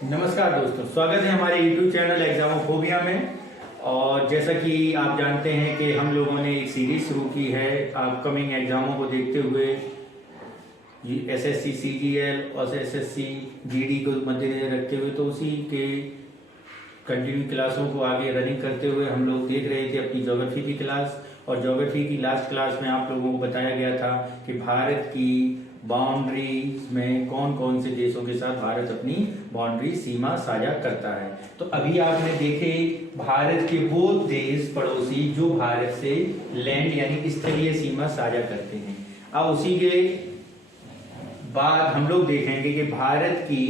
नमस्कार दोस्तों, स्वागत है हमारे YouTube चैनल एग्जामोफोबिया में। और जैसा कि आप जानते हैं कि हम लोगों ने एक सीरीज शुरू की है अपकमिंग एग्जामों को देखते हुए, एसएससी सीजीएल और एसएससी जीडी को मद्देनजर रखते हुए, तो उसी के कंटिन्यू क्लासों को आगे रनिंग करते हुए हम लोग देख रहे थे अपनी ज्योग्राफी की क्लास। और ज्योग्राफी की लास्ट क्लास में आप लोगों को बताया गया था कि भारत की बाउंड्रीज में कौन कौन से देशों के साथ भारत अपनी बाउंड्री सीमा साझा करता है। तो अभी आपने देखे भारत के वो देश पड़ोसी जो भारत से लैंड यानी स्थलीय सीमा साझा करते हैं। अब उसी के बाद हम लोग देखेंगे कि भारत की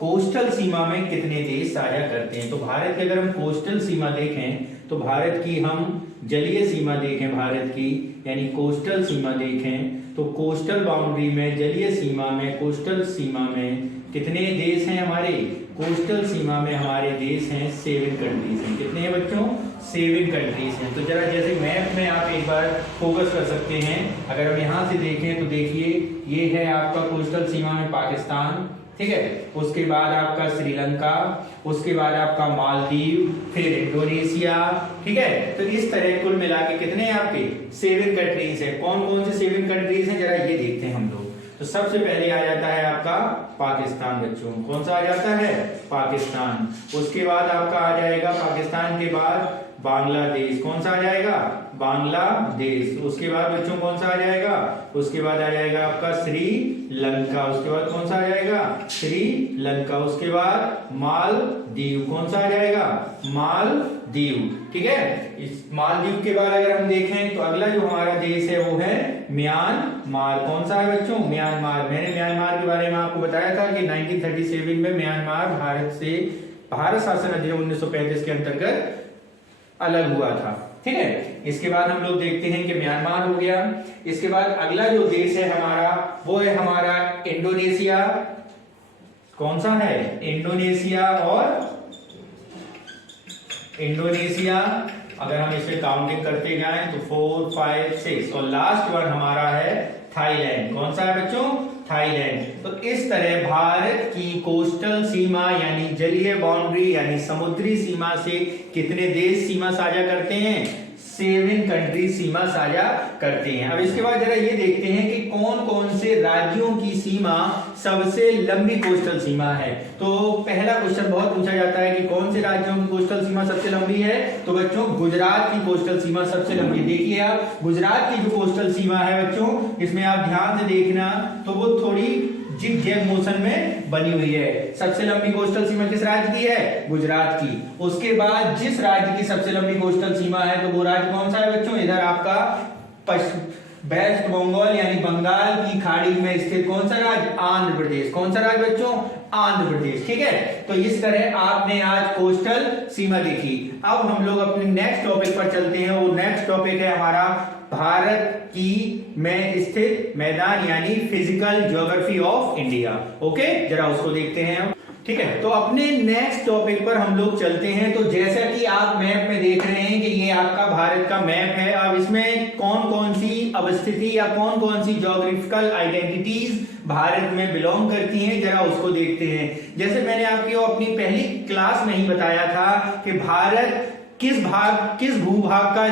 कोस्टल सीमा में कितने देश साझा करते हैं। तो भारत की अगर हम कोस्टल सीमा देखें तो भारत की हम जलीय सीमा देखें, भारत की यानी कोस्टल सीमा देखें तो कोस्टल बाउंड्री में, जलीय सीमा में, कोस्टल सीमा में कितने देश हैं हमारे? कोस्टल सीमा में हमारे देश हैं 7 कंट्रीज हैं। कितने हैं बच्चों? 7 कंट्रीज हैं। तो जरा जैसे मैप में आप एक बार फोकस कर सकते हैं। अगर हम यहाँ से देखें तो देखिए ये है आपका कोस्टल सीमा में पाकिस्तान, ठीक है। उसके बाद आपका श्रीलंका, उसके बाद आपका मालदीव, फिर इंडोनेशिया, ठीक है। तो इस तरह कुल मिला के कितने हैं आपके? 7 कंट्रीज है। कौन कौन से 7 कंट्रीज हैं जरा ये देखते हैं हम लोग। तो सबसे पहले आ जाता है आपका पाकिस्तान बच्चों। कौन सा आ जाता है? पाकिस्तान। उसके बाद आपका आ जाएगा पाकिस्तान के बाद बांग्लादेश। कौन सा आ जाएगा? बांग्लादेश। उसके बाद बच्चों कौन सा आ जाएगा? उसके बाद आ जाएगा आपका श्रीलंका। उसके बाद कौन सा आ जाएगा? श्रीलंका। उसके बाद मालदीव। कौन सा आ जाएगा? मालदीव, ठीक है। इस मालदीव के बाद अगर हम देखें तो अगला जो हमारा देश है वो है म्यांमार। कौन सा है बच्चों? म्यांमार। मैंने म्यांमार के बारे में आपको बताया था कि 1937 में म्यांमार भारत शासन अधिनियम 1935 के अंतर्गत अलग हुआ था, ठीक है। इसके बाद हम लोग देखते हैं कि म्यांमार हो गया। इसके बाद अगला जो देश है हमारा वो है हमारा इंडोनेशिया। कौन सा है? इंडोनेशिया। और इंडोनेशिया अगर हम इसे काउंटिंग करते जाएं तो 4, 5, 6 और लास्ट वन हमारा है थाईलैंड। कौन सा है बच्चों? थाईलैंड। तो इस तरह भारत की कोस्टल सीमा यानी जलीय बाउंड्री यानी समुद्री सीमा से कितने देश सीमा साझा करते हैं? 7 कंट्री सीमा साझा करते हैं। अब इसके बाद जरा ये देखते हैं कि कौन कौन से राज्यों की सीमा सबसे लंबी कोस्टल सीमा है। तो पहला क्वेश्चन बहुत पूछा जाता है कि कौन से राज्यों की कोस्टल सीमा सबसे लंबी है। तो बच्चों गुजरात की कोस्टल सीमा सबसे लंबी। देखिए आप गुजरात की जो कोस्टल सीमा है बच्चों, इसमें आप ध्यान से देखना तो वो थोड़ी जिग जैग मोशन में बनी हुई है। सबसे लंबी कोस्टल सीमा किस राज्य की है? गुजरात की। उसके बाद जिस राज्य की सबसे लंबी कोस्टल सीमा है तो वो राज्य कौन सा है बच्चों? इधर आपका वेस्ट बंगाल यानी बंगाल की खाड़ी में स्थित कौन सा राज्य? आंध्र प्रदेश। कौन सा राज्य बच्चों? आंध्र प्रदेश, ठीक है। तो इस तरह आपने आज कोस्टल सीमा देखी। अब हम लोग अपने नेक्स्ट टॉपिक पर चलते हैं। वो नेक्स्ट टॉपिक है हमारा भारत की में स्थित मैदान यानी physical geography of India. Okay, जरा उसको देखते हैं हम, ठीक है। तो अपने नेक्स्ट टॉपिक पर हम लोग चलते हैं। तो जैसा कि आप मैप में देख रहे हैं कि ये आपका भारत का मैप है। अब इसमें कौन कौन सी अवस्थिति या कौन कौन सी ज्योग्राफिकल आइडेंटिटीज भारत में बिलोंग करती हैं, जरा उसको देखते हैं। जैसे मैंने आपको अपनी पहली क्लास में ही बताया था कि भारत किस भूभाग का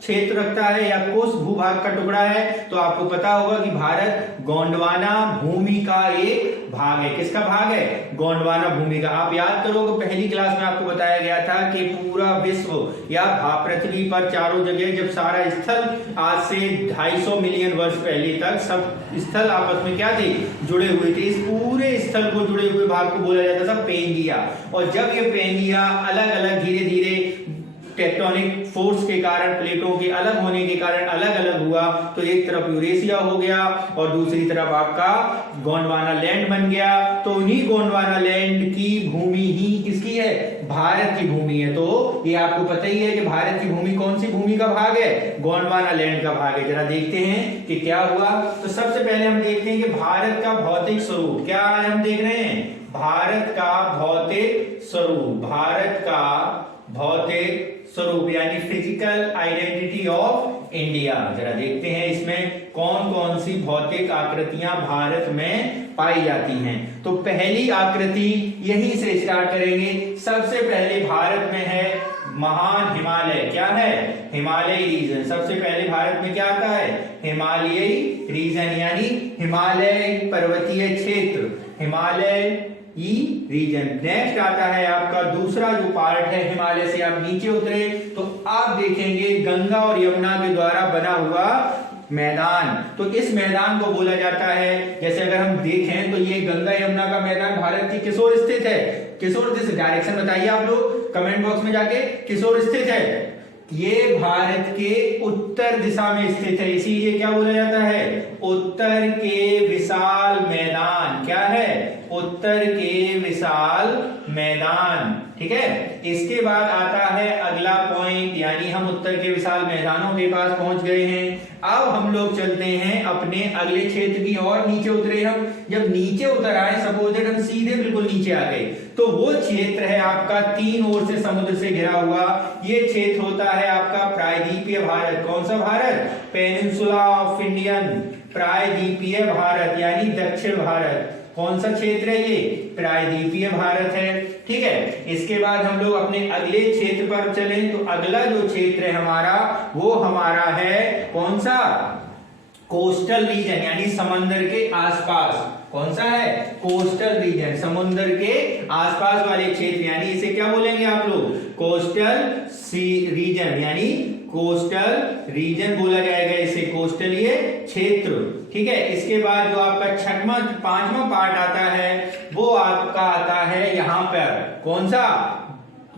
क्षेत्र रखता है या किस भूभाग का टुकड़ा है। तो आपको पता होगा कि भारत गोंडवाना भूमि का एक भाग है। किसका भाग है? गोंडवाना भूमि का। आप याद करोगे पहली क्लास में आपको बताया गया था कि पूरा विश्व या पृथ्वी पर चारों जगह जब सारा स्थल आज से 250 मिलियन वर्ष पहले तक सब स्थल आपस में क्या थे? जुड़े हुए थे। इस पूरे स्थल को जुड़े हुए भाग को बोला जाता था पेंगिया। और जब ये पेंगिया अलग अलग धीरे धीरे टेक्टोनिक फोर्स के कारण, प्लेटों के अलग होने के कारण अलग अलग हुआ, तो एक तरफ यूरेशिया हो गया और दूसरी तरफ आपका गोंडवाना लैंड बन गया। तो उन्हीं गोंडवाना लैंड की भूमि ही किसकी है? भारत की भूमि है। तो ये आपको पता ही है कि भारत की भूमि कौन सी भूमि का भाग है? गोंडवाना लैंड का भाग है। जरा देखते हैं कि क्या हुआ। तो सबसे पहले हम देखते हैं कि भारत का भौतिक स्वरूप क्या है। हम देख रहे हैं भारत का भौतिक स्वरूप। भारत का भौतिक स्वरूप यानी फिजिकल आइडेंटिटी ऑफ इंडिया। जरा देखते हैं इसमें कौन कौन सी भौतिक आकृतियां भारत में पाई जाती हैं। तो पहली आकृति यहीं से स्टार्ट करेंगे। सबसे पहले भारत में है महान हिमालय। क्या है? हिमालय रीजन। सबसे पहले भारत में क्या आता है? हिमालयी रीजन यानी हिमालय पर्वतीय क्षेत्र, हिमालय रीजन। नेक्स्ट आता है आपका दूसरा जो पार्ट है, हिमालय से आप नीचे उतरे तो आप देखेंगे गंगा और यमुना के द्वारा बना हुआ मैदान। तो इस मैदान को बोला जाता है, जैसे अगर हम देखें तो ये गंगा यमुना का मैदान भारत की किस ओर स्थित है? किस ओर? डायरेक्शन बताइए आप लोग कमेंट बॉक्स में जाके, किस ओर स्थित है? ये भारत के उत्तर दिशा में स्थित है, इसीलिए क्या बोला जाता है? उत्तर के विशाल मैदान। क्या है? उत्तर के विशाल मैदान। ठीक है। इसके बाद आता है अगला पॉइंट, यानी हम उत्तर के विशाल मैदानों के पास पहुंच गए हैं। अब हम लोग चलते हैं अपने अगले क्षेत्र की और नीचे उतरे। हम जब नीचे उतर आए, सपोज दैट हम सीधे बिल्कुल नीचे आ गए, तो वो क्षेत्र है आपका तीन ओर से समुद्र से घिरा हुआ। ये क्षेत्र होता है आपका प्रायद्वीपीय भारत। कौन सा भारत? पेनिनसुला ऑफ इंडियन, प्रायद्वीपीय भारत यानी दक्षिण भारत। कौन सा क्षेत्र है ये? प्रायद्वीपीय भारत है। ठीक है। इसके बाद हम लोग अपने अगले क्षेत्र पर चलें तो अगला जो क्षेत्र है हमारा, वो हमारा है कौन सा? कोस्टल रीजन यानी समंदर के आसपास। कौन सा है? कोस्टल रीजन, समुद्र के आसपास वाले क्षेत्र, यानी इसे क्या बोलेंगे आप लोग? कोस्टल रीजन यानी कोस्टल रीजन बोला जाएगा इसे, कोस्टलीय क्षेत्र। ठीक है। इसके बाद जो आपका छठवां पांचवा पार्ट आता है वो आपका आता है यहां पर, कौन सा?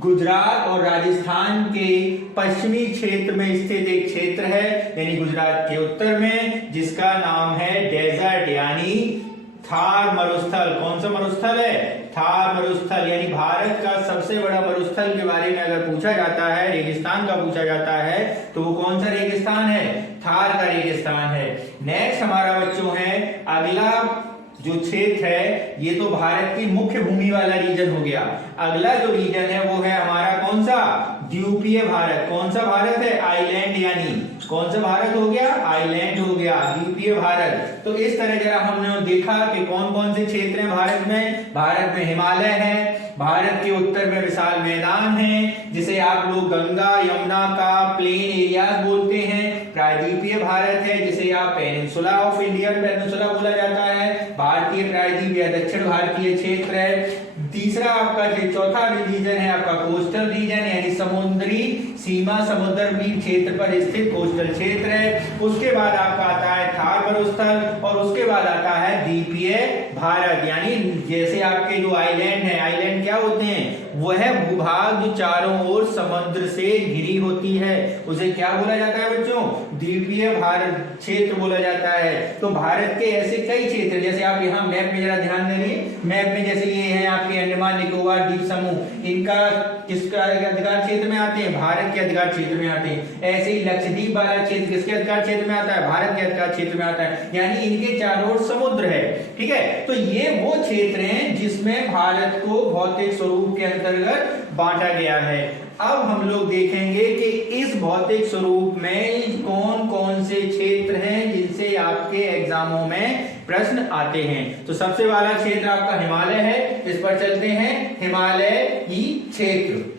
गुजरात और राजस्थान के पश्चिमी क्षेत्र में स्थित एक क्षेत्र है, यानी गुजरात के उत्तर में, जिसका नाम है डेजर्ट यानी थार मरुस्थल। कौन सा मरुस्थल है? थार मरुस्थल। यानी भारत का सबसे बड़ा मरुस्थल के बारे में अगर पूछा जाता है, रेगिस्तान का पूछा जाता है, तो वो कौन सा रेगिस्तान है? थार का रेगिस्तान है। नेक्स्ट हमारा बच्चों है अगला जो क्षेत्र है, ये तो भारत की मुख्य भूमि वाला रीजन हो गया। अगला जो रीजन है वो है हमारा कौन सा? द्वीपीय भारत। कौन सा भारत है? आइलैंड यानी कौन सा भारत हो गया? आइलैंड हो गया, द्वीपीय भारत। तो इस तरह जरा हमने देखा कि कौन कौन से क्षेत्र हैं भारत में। भारत में हिमालय है, भारत के उत्तर में विशाल मैदान है जिसे आप लोग गंगा यमुना का प्लेन एरियाज बोलते हैं। प्रायद्वीपीय भारत है जिसे आप पेनिनसुला ऑफ इंडियन पेनिनसुला बोला जाता है। भारतीय प्रायद्वीप या दक्षिण भारतीय क्षेत्र है। तीसरा आपका जो चौथा रीजन है आपका कोस्टल रीजन यानी समुद्री सीमा, समुद्र क्षेत्र पर स्थित कोस्टल क्षेत्र है। उसके बाद आपका आता है थार मरुस्थल और उसके बाद आता है द्वीपीय भारत, यानी जैसे आपके जो आइलैंड है, आइलैंड क्या होते हैं? वह भूभाग जो चारों ओर समुद्र से घिरी होती है, उसे क्या बोला जाता है बच्चों? द्वीपीय भारत क्षेत्र बोला जाता है। तो भारत के ऐसे कई क्षेत्र, जैसे आप यहाँ मैप में जरा ध्यान देंगे, मैप में जैसे ये है आपके अंडमान निकोबार द्वीप समूह, इनका किसका अधिकार क्षेत्र में आते हैं? भारत के अधिकार क्षेत्र में आते हैं। ऐसे ही लक्षद्वीप वाला क्षेत्र किसके अधिकार क्षेत्र में आता है? भारत के अधिकार क्षेत्र में आता है, यानी इनके चारों ओर समुद्र है। ठीक है। तो ये वो क्षेत्र हैं जिसमें भारत को भौतिक स्वरूप के अंतर्गत बांटा गया है। अब हम लोग देखेंगे कि इस भौतिक स्वरूप में कौन कौन से क्षेत्र हैं जिनसे आपके एग्जामों में प्रश्न आते हैं। तो सबसे वाला क्षेत्र आपका हिमालय है, इस पर चलते हैं। हिमालय ही क्षेत्र।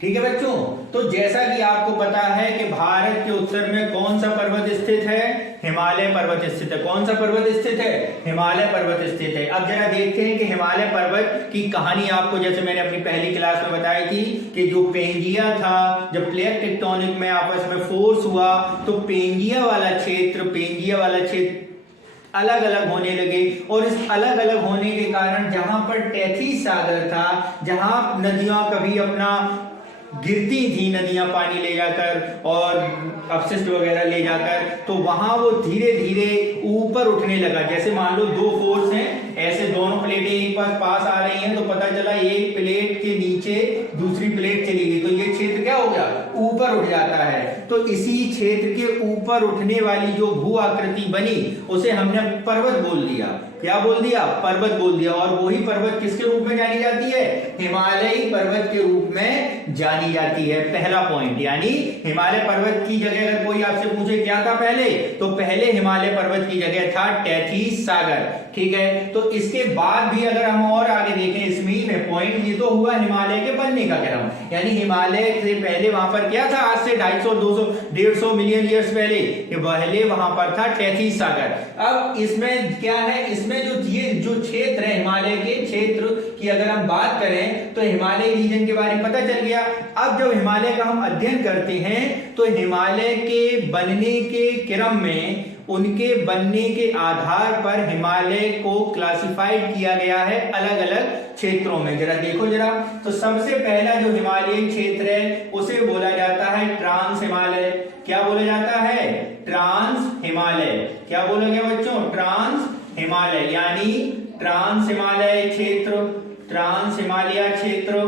ठीक है बच्चों। तो जैसा कि आपको पता है कि भारत के उत्तर में कौन सा पर्वत स्थित है? हिमालय पर्वत स्थित है। कौन सा पर्वत स्थित है? हिमालय पर्वत स्थित है। अब जरा देखते हैं कि हिमालय पर्वत की कहानी आपको, जैसे मैंने अपनी पहली क्लास में बताई थी कि जो पेंजिया था, जब प्लेट टेक्टोनिक में आपस में फोर्स हुआ तो पेंजिया वाला क्षेत्र अलग अलग होने लगे, और इस अलग अलग होने के कारण जहां पर टैथीस सागर था, जहां नदियां कभी अपना गिरती थी, नदियां पानी ले जाकर और अपशिष्ट वगैरह ले जाकर, तो वहां वो धीरे धीरे ऊपर उठने लगा। जैसे मान लो दो फोर्स हैं, ऐसे दोनों प्लेटें एक पास आ रही हैं, तो पता चला एक प्लेट के नीचे दूसरी प्लेट चली गई, तो ये क्षेत्र क्या हो गया? ऊपर उठ जाता है। तो इसी क्षेत्र के ऊपर उठने वाली जो भू आकृति बनी उसे हमने पर्वत बोल दिया। क्या बोल दिया? पर्वत बोल दिया। और वही पर्वत किसके रूप में जानी जाती है? हिमालयी पर्वत के रूप में जानी जाती है। पहला पॉइंट, यानी हिमालय पर्वत की जगह अगर कोई आपसे पूछे क्या था पहले, तो पहले हिमालय पर्वत की जगह था टैथीस सागर। ठीक है, तो इसके बाद भी अगर हम और आगे देखें इसमें में पॉइंट, ये तो हुआ हिमालय के बनने का क्रम, यानी हिमालय से पहले वहां पर क्या था? आज से 250, 200, 150 मिलियन ईयर्स पहले वहां पर था टैथीस सागर। अब इसमें क्या है? इसमें जो क्षेत्र है हिमालय के क्षेत्र की अगर हम बात करें तो हिमालय रीजन के बारे में पता चल गया। अब जब हिमालय का हम अध्ययन करते हैं तो हिमालय के बनने के क्रम में उनके बनने के आधार पर हिमालय को क्लासिफाइड किया गया है अलग अलग क्षेत्रों में। जरा देखो जरा, तो सबसे पहला जो हिमालयी क्षेत्र है उसे बोला जाता है ट्रांस हिमालय। क्या बोला जाता है? ट्रांस हिमालय। क्या बोला गया बच्चों? ट्रांस हिमालय, यानी ट्रांस हिमालय क्षेत्र, ट्रांस हिमालय क्षेत्र।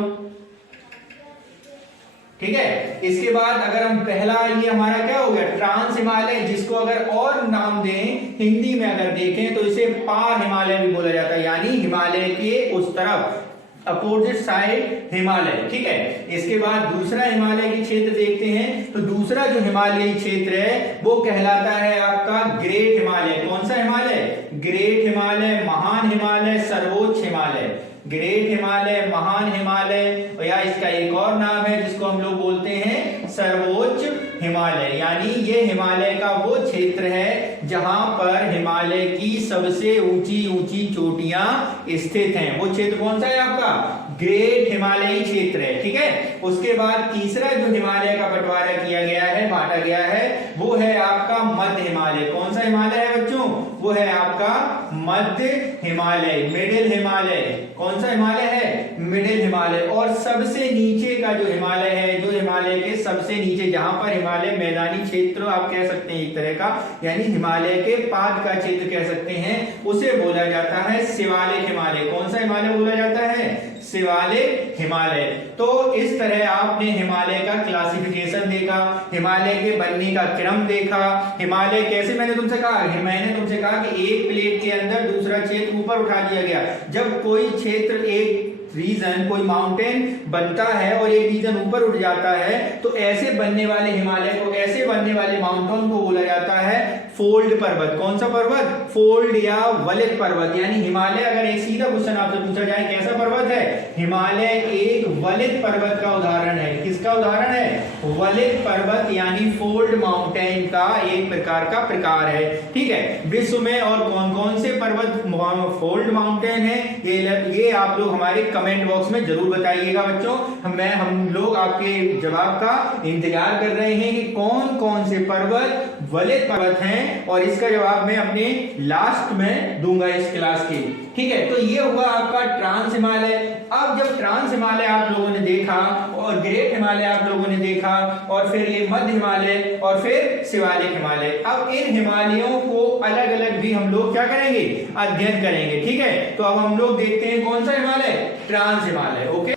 ठीक है, इसके बाद अगर हम पहला, ये हमारा क्या हो गया? ट्रांस हिमालय, जिसको अगर और नाम दें हिंदी में अगर देखें तो इसे पार हिमालय भी बोला जाता है, यानी हिमालय के उस तरफ अपोजिट साइड हिमालय। ठीक है, इसके बाद दूसरा हिमालय के क्षेत्र देखते हैं। तो दूसरा जो हिमालयी क्षेत्र है वो कहलाता है आपका ग्रेट हिमालय। कौन सा हिमालय? ग्रेट हिमालय, महान हिमालय, सर्वोच्च हिमालय। ग्रेट हिमालय, महान हिमालय, या इसका एक और नाम है जिसको हम लोग बोलते हैं सर्वोच्च हिमालय। यानी ये हिमालय का वो क्षेत्र है जहां पर हिमालय की सबसे ऊंची ऊंची चोटियां स्थित हैं। वो क्षेत्र कौन सा है आपका? ग्रेट हिमालयी क्षेत्र है। ठीक है, उसके बाद तीसरा जो हिमालय का बंटवारा किया गया है, बांटा गया है, वो है आपका मध्य हिमालय। कौन सा हिमालय है बच्चों? वो है आपका मध्य हिमालय, मिडिल हिमालय। कौन सा हिमालय है? मिडिल हिमालय। और सबसे नीचे का जो हिमालय है, जो हिमालय के सबसे नीचे, जहां पर हिमालय मैदानी क्षेत्र आप कह सकते हैं एक तरह का, यानी हिमालय के पाद का क्षेत्र कह सकते हैं, उसे बोला जाता है शिवालिक हिमालय। कौन सा हिमालय बोला जाता है? शिवालिक हिमालय। तो इस तरह आपने हिमालय का क्लासिफिकेशन देखा, हिमालय के बनने का क्रम देखा, हिमालय कैसे, मैंने तुमसे कहा कि एक प्लेट के अंदर दूसरा क्षेत्र ऊपर उठा दिया गया। जब कोई क्षेत्र, एक रीजन, कोई माउंटेन बनता है और एक रीजन ऊपर उठ जाता है, तो ऐसे बनने वाले हिमालय को, ऐसे बनने वाले माउंटेन को बोला जाता है फोल्ड पर्वत। कौन सा पर्वत? फोल्ड या वलित पर्वत। यानी हिमालय, अगर एक सीधा क्वेश्चन आपसे पूछा जाए कैसा पर्वत है, हिमालय एक वलित पर्वत का उदाहरण है। किसका उदाहरण है? वलित पर्वत, यानी फोल्ड माउंटेन का एक प्रकार का प्रकार है। ठीक है, विश्व में और कौन कौन से पर्वत फोल्ड माउंटेन है, ये आप लोग हमारे कमेंट बॉक्स में जरूर बताइएगा बच्चों। हम लोग आपके जवाब का इंतजार कर रहे हैं कि कौन कौन से पर्वत वलित पर्वत हैं, और इसका जवाब मैं अपने लास्ट में दूंगा इस क्लास के। ठीक है, तो ये हुआ आपका ट्रांस हिमालय। अब जब ट्रांस हिमालय आप लोगों ने देखा और ग्रेट हिमालय आप लोगों ने देखा और फिर ये मध्य हिमालय और फिर शिवालिक हिमालय, अब इन हिमालयों को अलग अलग भी हम लोग क्या करेंगे? अध्ययन करेंगे। ठीक है, तो अब हम लोग देखते हैं कौन सा हिमालय? ट्रांस हिमालय। ओके,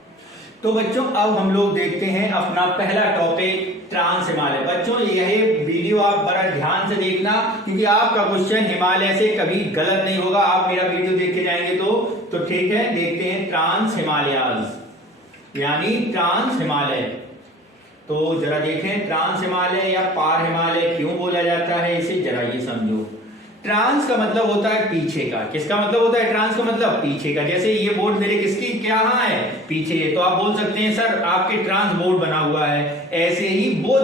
तो बच्चों अब हम लोग देखते हैं अपना पहला टॉपिक ट्रांस हिमालय। बच्चों यह वीडियो आप बड़ा ध्यान से देखना, क्योंकि आपका क्वेश्चन हिमालय से कभी गलत नहीं होगा। आप मेरा वीडियो देख के जाएंगे तो ठीक है। देखते हैं ट्रांस हिमालयाज, यानी ट्रांस हिमालय। तो जरा देखें ट्रांस हिमालय या पार हिमालय क्यों बोला जाता है इसे, जरा ये समझो। ट्रांस का मतलब होता है पीछे का। किसका मतलब होता है ट्रांस का मतलब? पीछे का। जैसे ये बोर्ड मेरे किसकी क्या है? पीछे है, तो आप बोल सकते हैं सर आपके ट्रांस बोर्ड बना हुआ है। ऐसे ही वो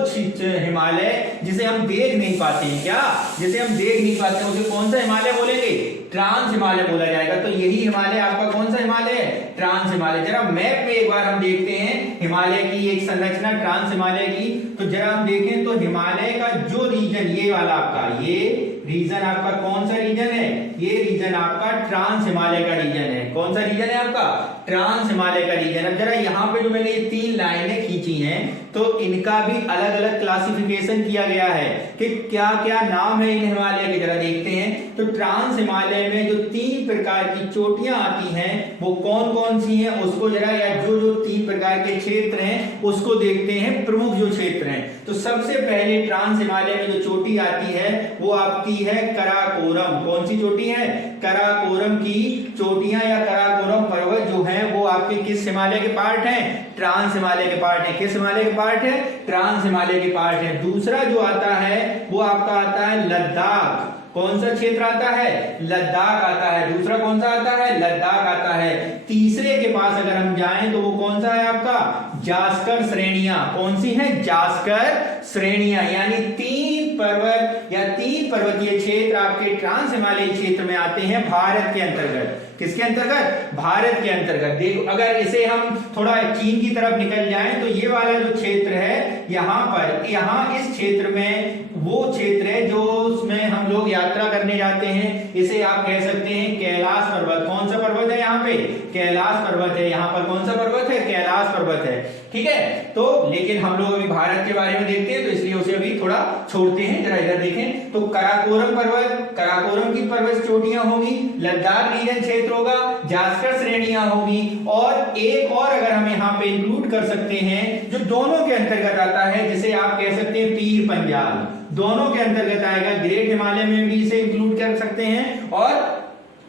हिमालय जिसे हम देख नहीं पाते हैं, क्या जिसे हम देख नहीं पाते हैं, उसे कौन सा हिमालय बोलेंगे? ट्रांस हिमालय बोला जाएगा। तो यही हिमालय आपका कौन सा हिमालय है? ट्रांस हिमालय। जरा मैप में एक बार हम देखते हैं हिमालय की एक संरचना ट्रांस हिमालय की। तो जरा हम देखें तो हिमालय का जो रीजन, ये वाला आपका, ये रीजन आपका कौन सा रीजन है? ये रीजन रीजन आपका ट्रांस हिमालय का रीजन है। कौन सा रीजन है आपका? ट्रांस हिमालय का रीजन। अब जरा यहाँ पे जो मैंने ये 3 लाइनें खींची हैं तो इनका भी अलग अलग क्लासिफिकेशन किया गया है कि क्या क्या नाम है इन हिमालय के, जरा देखते हैं। तो ट्रांस हिमालय में जो 3 प्रकार की चोटियां आती हैं वो कौन कौन सी हैं उसको जरा, या जो जो 3 प्रकार के क्षेत्र हैं उसको देखते हैं, प्रमुख जो क्षेत्र हैं। तो सबसे पहले ट्रांस हिमालय में जो चोटी आती है वो आपकी है कराकोरम। कौन सी चोटी है? कराकोरम की चोटियां या कराकोरम पर्वत जो है वो आपके किस हिमालय के पार्ट हैं? ट्रांस हिमालय के पार्ट है। किस हिमालय के पार्ट है? ट्रांस हिमालय के पार्ट है। दूसरा जो आता है वो आपका आता है लद्दाख। कौन सा क्षेत्र आता है? लद्दाख आता है। दूसरा कौन सा आता है? लद्दाख आता है। तीसरे के पास अगर हम जाएं तो वो कौन सा है आपका? जास्कर श्रेणियां। कौन सी है? जास्कर श्रेणियां। यानी 3 पर्वत या 3 पर्वतीय क्षेत्र आपके ट्रांस हिमालय क्षेत्र में आते हैं भारत के अंतर्गत। किसके अंतर्गत? भारत के अंतर्गत। देखो अगर इसे हम थोड़ा चीन की तरफ निकल जाएं तो ये वाला जो क्षेत्र है यहाँ पर, यहाँ इस क्षेत्र में वो क्षेत्र है जो उसमें हम लोग यात्रा करने जाते हैं। इसे आप कह सकते हैं कैलाश पर्वत। कौन सा पर्वत है यहाँ पे? कैलाश पर्वत है। यहाँ पर कौन सा पर्वत है? कैलाश पर्वत है। ठीक है। तो लेकिन हम लोग अभी भारत के बारे में देखते हैं तो इसलिए उसे अभी थोड़ा छोड़ते हैं। जरा इधर देखें तो कराकोरम पर्वत, कराकोरम की पर्वत चोटियां होगी, लद्दाख रीजन क्षेत्र होगा, जास्कर श्रेणियां होगी, और एक और अगर हम यहाँ पे इंक्लूड कर सकते हैं जो दोनों के अंतर्गत आता है, जिसे आप कह सकते हैं पीर पंजाल। दोनों के अंतर्गत आएगा। ग्रेट हिमालय में भी इसे इंक्लूड कर सकते हैं और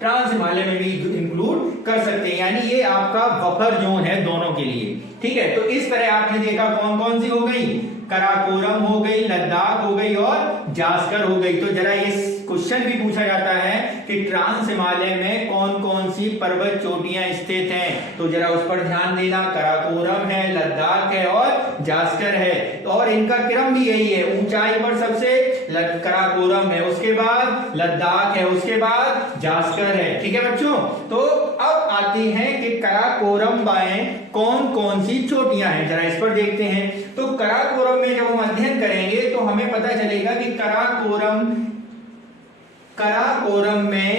ट्रांस हिमालय में भी इंक्लूड कर सकते हैं। यानी ये आपका बफर जोन है दोनों के लिए। ठीक है। तो इस तरह आपने देखा कौन कौन सी हो गई? कराकोरम हो गई, लद्दाख हो गई और जास्कर हो गई। तो जरा इस क्वेश्चन भी पूछा जाता है कि ट्रांस हिमालय में कौन कौन सी पर्वत चोटियां स्थित हैं, तो जरा उस पर ध्यान देना। कराकोरम है, लद्दाख है और जास्कर है, और इनका क्रम भी यही है। ऊंचाई पर सबसे कराकोरम है, उसके बाद लद्दाख है, उसके बाद जास्कर है। ठीक है बच्चों। तो अब आती हैं कि कराकोरम बाएं कौन कौन सी चोटियां हैं, जरा इस पर देखते हैं। तो कराकोरम में जब हम अध्ययन करेंगे तो हमें पता चलेगा कि कराकोरम में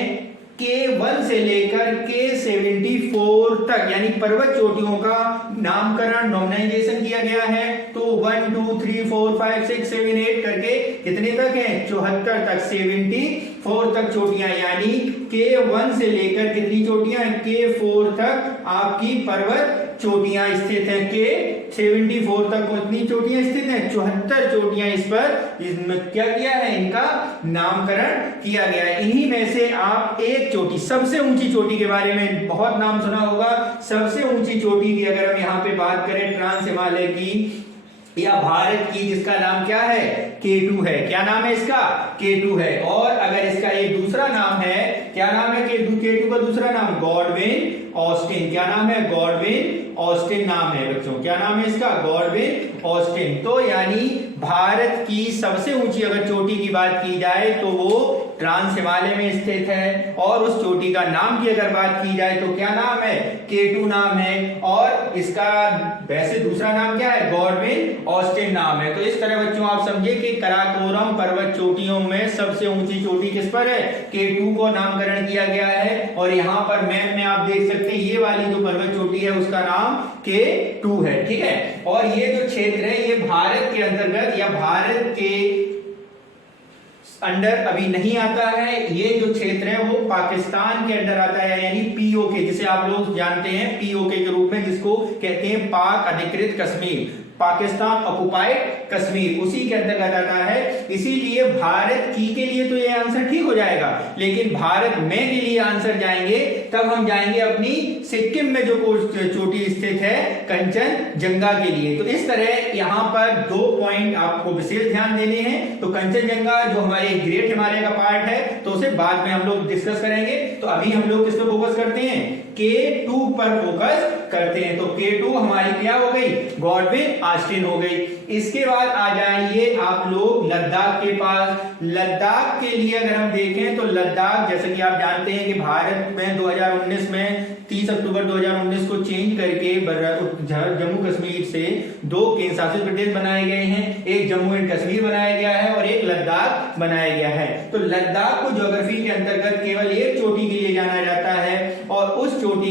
K1 से लेकर K74 तक यानी पर्वत चोटियों का नामकरण, नॉमिनाइजेशन किया गया है। तो 1 2 3 4 5 6 7 8 करके कितने तक है? 74 तक, 74 तक चोटियां। यानी K1 से लेकर कितनी चोटियां? K4 तक आपकी पर्वत चोटियां स्थित हैं। K74 तक कितनी चोटियां स्थित हैं? 74 चोटियां इस पर इसमें क्या किया है? इनका नामकरण किया गया है। इन्हीं में से आप एक चोटी, सबसे ऊंची चोटी के बारे में बहुत नाम सुना होगा। सबसे ऊंची चोटी की अगर हम यहाँ पे बात करें ट्रांस हिमालय की या भारत की, जिसका नाम क्या है? K2 है। क्या नाम है इसका? K2 है। और अगर इसका एक दूसरा नाम है, क्या नाम है K2 का दूसरा नाम? Godwin Austen. क्या नाम है? गॉडविन ऑस्टिन नाम है बच्चों। क्या नाम है इसका? Godwin Austen. तो यानी भारत की सबसे ऊंची अगर चोटी की बात की जाए तो वो ट्रांस हिमालय में स्थित है, और उस चोटी का नाम की अगर बात की जाए तो क्या नाम है? K2 नाम है, और इसका वैसे दूसरा नाम क्या है? गॉडविन ऑस्टिन नाम है। तो इस तरह बच्चों आप समझिए कि कराकोरम पर्वत चोटियों में सबसे ऊंची चोटी किस पर है? K2 को नामकरण किया गया है। और यहाँ पर मैप में आप देख सकते हैं ये वाली जो पर्वत चोटी है उसका नाम K2 है। ठीक है। और ये जो क्षेत्र है ये भारत के अंतर्गत या भारत के अंडर अभी नहीं आता है। ये जो क्षेत्र है वो पाकिस्तान के अंडर आता है, यानी पीओके, जिसे आप लोग जानते हैं पीओके के रूप में, जिसको कहते हैं पाक अधिकृत कश्मीर, पाकिस्तान ऑक्युपाइड कश्मीर, उसी के अंतर्गत आता है। इसीलिए भारत की के लिए तो ये आंसर ठीक हो जाएगा, लेकिन भारत में के लिए आंसर जाएंगे तब हम जाएंगे अपनी सिक्किम में जो चोटी स्थित है कंचनजंगा के लिए। तो इस तरह यहाँ पर 2 पॉइंट आपको विशेष ध्यान देने हैं। तो कंचनजंगा जो हमारे ग्रेट हिमालय का पार्ट है तो उसे बाद में हम लोग डिस्कस करेंगे। तो अभी हम लोग किस पर फोकस करते हैं? K2 पर फोकस करते हैं। तो K2 हमारी क्या हो गई? गॉडविन ऑस्टिन हो गई। इसके बाद आ जाइए आप लोग लद्दाख के पास। लद्दाख के लिए अगर हम देखें तो लद्दाख, जैसे कि आप जानते हैं कि भारत में 2019 में 30 अक्टूबर 2019 को चेंज करके जम्मू कश्मीर से 2 केंद्र शासित प्रदेश बनाए गए हैं। एक जम्मू एंड कश्मीर बनाया गया है और एक लद्दाख बनाया गया है। तो लद्दाख को ज्योग्राफी के अंतर्गत केवल एक चोटी के लिए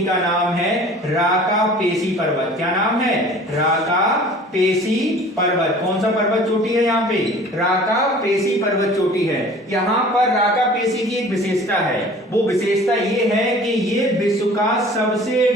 चोटी का नाम है राकापेसी पर्वत। क्या नाम है? राकापेसी पर्वत। कौन सा पर्वत चोटी है यहाँ पे? राकापेसी पर्वत चोटी है। यहाँ पर राकापेसी की एक विशेषता है, वो विशेषता ये है कि ये विश्व का सबसे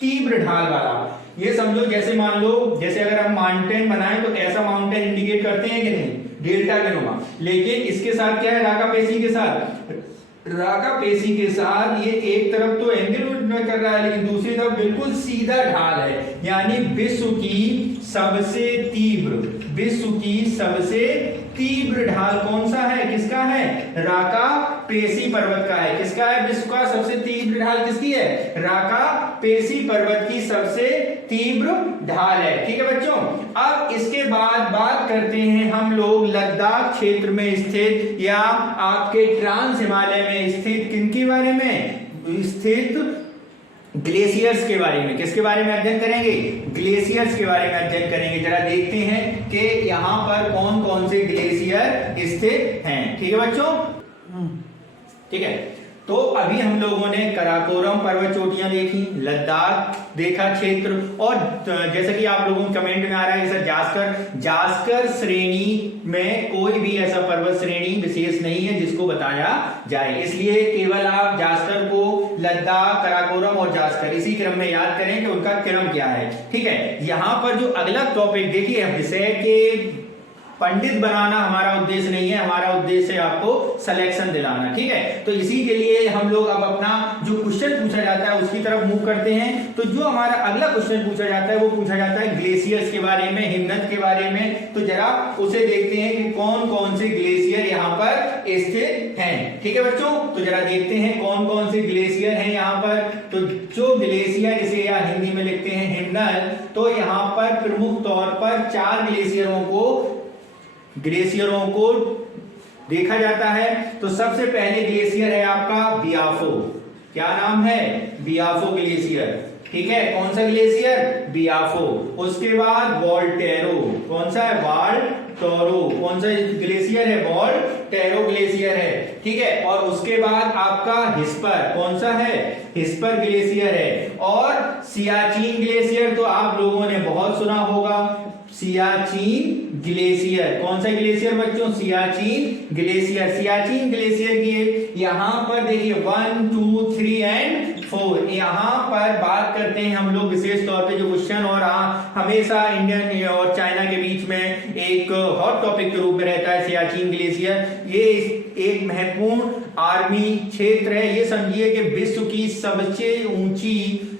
तीव्र ढाल वाला, ये समझो जैसे मान लो, जैसे अगर हम माउंटेन बनाएं तो ऐसा माउंटेन इंडिकेट करते हैं कि नहीं, डेल्टा के नुमा, लेकिन इसके साथ क्या है, राकापेसी के साथ, राकापेसी के साथ ये एक तरफ तो एंगल में कर रहा है लेकिन दूसरी तरफ बिल्कुल सीधा ढाल है, यानी विश्व की सबसे तीव्र ढाल कौन सा है, किसका है? राकापेसी पर्वत का है। किसका है? विश्व का सबसे तीव्र ढाल किसकी है? राकापेसी पर्वत की सबसे तीव्र ढाल है। ठीक है बच्चों, अब इसके बाद बात करते हैं हम लोग लद्दाख क्षेत्र में स्थित या आपके ट्रांस हिमालय में स्थित किनके बारे में? स्थित ग्लेशियर्स के बारे में। किसके बारे में अध्ययन करेंगे? ग्लेशियर्स के बारे में अध्ययन करेंगे। जरा देखते हैं कि यहाँ पर कौन कौन से ग्लेशियर स्थित हैं। ठीक है बच्चों, ठीक है। तो अभी हम लोगों ने कराकोरम पर्वत चोटियां देखी, लद्दाख देखा क्षेत्र, और जैसे कि आप लोगों के कमेंट में आ रहा है सर जास्कर श्रेणी में कोई भी ऐसा पर्वत श्रेणी विशेष नहीं है जिसको बताया जाए, इसलिए केवल आप जास्कर को, लद्दाख, कराकोरम और जास्कर इसी क्रम में याद करें कि उनका क्रम क्या है। ठीक है, यहाँ पर जो अगला टॉपिक देखिए, विषय के पंडित बनाना हमारा उद्देश्य नहीं है, हमारा उद्देश्य है आपको सिलेक्शन दिलाना। ठीक है, तो इसी के लिए हम लोग अब अपना जो क्वेश्चन पूछा जाता है उसकी तरफ मूव करते हैं। तो जो हमारा अगला क्वेश्चन पूछा जाता है वो पूछा जाता है ग्लेशियर्स के बारे में, हिमनद के बारे में। तो जरा उसे देखते हैं कि कौन कौन से ग्लेशियर यहाँ पर स्थित हैं। ठीक है बच्चों, तो जरा देखते हैं कौन कौन से ग्लेशियर हैं यहाँ पर। तो जो ग्लेशियर, इसे या हिंदी में लिखते हैं हिमनद, तो यहाँ पर प्रमुख तौर पर 4 ग्लेशियरों को देखा जाता है। तो सबसे पहले ग्लेशियर है आपका बियाफो। क्या नाम है? बियाफो ग्लेशियर। ठीक है, कौन सा ग्लेशियर? बियाफो। उसके बाद वॉल्टेरो। कौन सा है? वाल्टोरो। कौन सा ग्लेशियर है? वॉल्टेरो ग्लेशियर है। ठीक है, और उसके बाद आपका हिस्पर। कौन सा है? हिस्पर ग्लेशियर है। और सियाचिन ग्लेशियर तो आप लोगों ने बहुत सुना होगा, सियाचिन ग्लेशियर। कौन सा ग्लेशियर बच्चों? सियाचिन ग्लेशियर। सियाचिन ग्लेशियर की यहाँ पर देखिए 1, 2, 3 एंड 4, यहाँ पर बात करते हैं हम लोग विशेष तौर पे जो क्वेश्चन और हमेशा इंडियन और चाइना के बीच में एक हॉट टॉपिक के रूप में रहता है सियाचिन ग्लेशियर। ये एक महत्वपूर्ण आर्मी क्षेत्र है। ये समझिए कि विश्व की सबसे ऊंची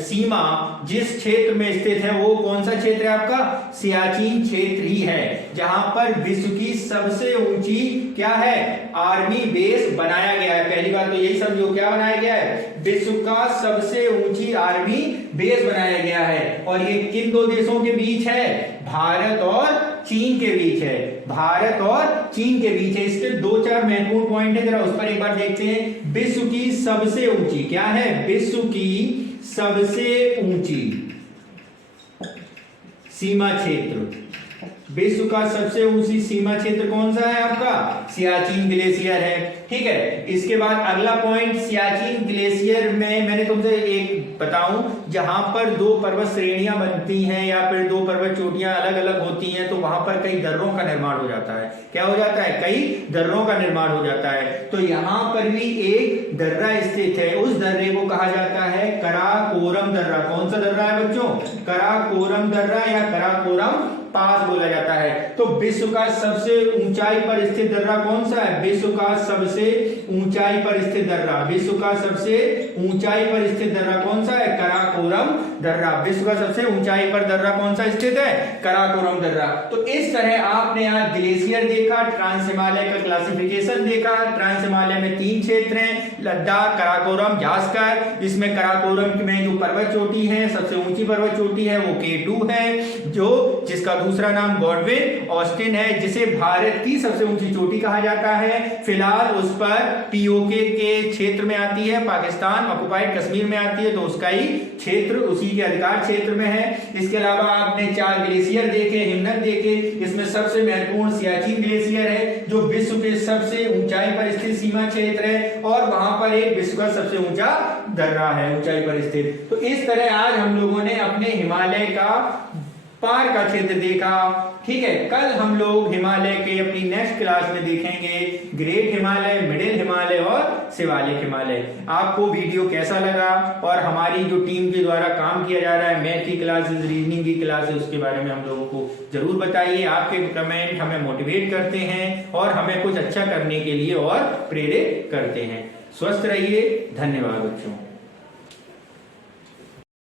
सीमा जिस क्षेत्र में स्थित है वो कौन सा क्षेत्र है आपका? सियाचिन क्षेत्र ही है, जहां पर विश्व की सबसे ऊंची क्या है? आर्मी बेस बनाया गया है। पहली बात तो यही समझो, क्या बनाया गया है? विश्व का सबसे ऊंची आर्मी बेस बनाया गया है। और ये किन 2 देशों के बीच है? भारत और चीन के बीच है। भारत और चीन के बीच है। इसके 2-4 महत्वपूर्ण पॉइंट है, जरा उस पर एक बार देखते हैं। विश्व की सबसे ऊंची, क्या है? विश्व की सबसे ऊंची सीमा क्षेत्र, विश्व का सबसे ऊंची सीमा क्षेत्र कौन सा है आपका? सियाचिन ग्लेशियर है। ठीक है, इसके बाद अगला पॉइंट, सियाचिन ग्लेशियर में मैंने तुमसे एक बताऊं, जहां पर 2 पर्वत श्रेणियां बनती हैं या फिर 2 पर्वत चोटियां अलग अलग होती हैं, तो वहां पर कई दर्रों का निर्माण हो जाता है। क्या हो जाता है? कई दर्रों का निर्माण हो जाता है। तो यहाँ पर भी एक दर्रा स्थित है, उस दर्रे को कहा जाता है कराकोरम दर्रा। कौन सा दर्रा है बच्चों? कराकोरम दर्रा या कराकोरम पास बोला जाता है। तो विश्व का सबसे ऊंचाई पर स्थित दर्रा कौन सा है? विश्व का सबसे ऊंचाई पर स्थित दर्रा, विश्व का सबसे ऊंचाई पर स्थित दर्रा कौन सा है? कराकोरम दर्रा। विश्व का सबसे ऊंचाई पर दर्रा कौन सा स्थित है? कराकोरम दर्रा। तो इस तरह आपने आज ग्लेशियर देखा, ट्रांस हिमालय का क्लासिफिकेशन देखा। ट्रांस हिमालय में 3 क्षेत्र हैं, लद्दाख, कराकोरम, जास्कर। इसमें कराकोरम में जो पर्वत चोटी है, सबसे ऊंची पर्वत चोटी है वो K2 है, जो जिसका दूसरा नाम गॉडविन ऑस्टिन है, जिसे भारत की सबसे ऊंची चोटी कहा जाता है। फिलहाल उस पर पीओके के क्षेत्र में आती है, पाकिस्तान ऑक्युपाइड कश्मीर में आती है, तो उसका ही क्षेत्र उसी के अधिकार क्षेत्र में है। इसके अलावा आपने 4 ग्लेशियर देखे, हिमनद देखे। इसमें सबसे महत्वपूर्ण सियाचिन ग्लेशियर है जो विश्व के सबसे ऊंचाई पर स्थित सीमा क्षेत्र है, और वहां पर एक विश्व का सबसे ऊंचा दर्रा है ऊंचाई पर स्थित। तो इस तरह आज हम लोगों ने अपने हिमालय का पार का क्षेत्र देखा। ठीक है, कल हम लोग हिमालय के अपनी नेक्स्ट क्लास में देखेंगे ग्रेट हिमालय, मिडिल हिमालय और शिवालिक हिमालय। आपको वीडियो कैसा लगा और हमारी जो टीम के द्वारा काम किया जा रहा है मैथ की क्लासेस, रीजनिंग की क्लासेस, उसके बारे में हम लोगों को जरूर बताइए। आपके कमेंट हमें मोटिवेट करते हैं और हमें कुछ अच्छा करने के लिए और प्रेरित करते हैं। स्वस्थ रहिए। धन्यवाद बच्चों।